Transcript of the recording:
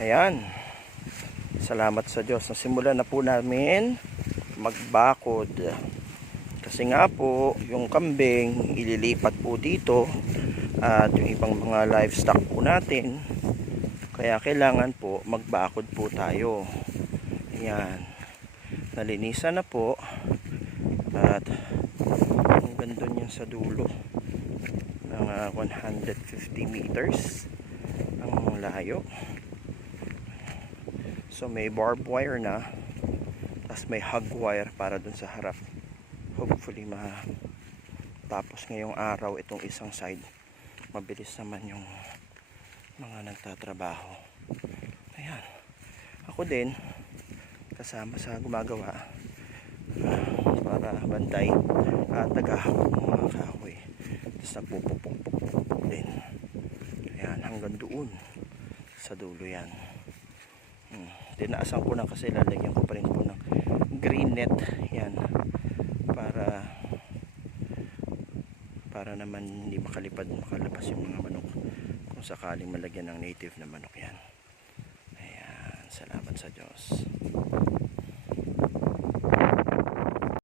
Ayan. Salamat sa Diyos. Nasimulan na po namin magbakod. Kasi nga po, yung kambing ililipat po dito at yung ibang mga livestock po natin. Kaya kailangan po magbakod po tayo. Ayan. Nalinisan na po. At hanggang doon yan sa dulo ng 150 meters ang layo. So may barbed wire na, tapos may hog wire para dun sa harap. Hopefully matapos ngayong araw itong isang side. Mabilis naman yung mga nagtatrabaho. Ayan. Ako din kasama sa gumagawa para bantay at tagahakot ng mga kahoy. Tapos nagpupupuk din. Ayan, hanggang doon sa dulo yan. Tinaasan ko na kasi lalagyan ko pa rin po ng green net yan para naman hindi makalabas yung mga manok kung sakaling malagyan ng native na manok yan. Ayan, salamat sa Diyos.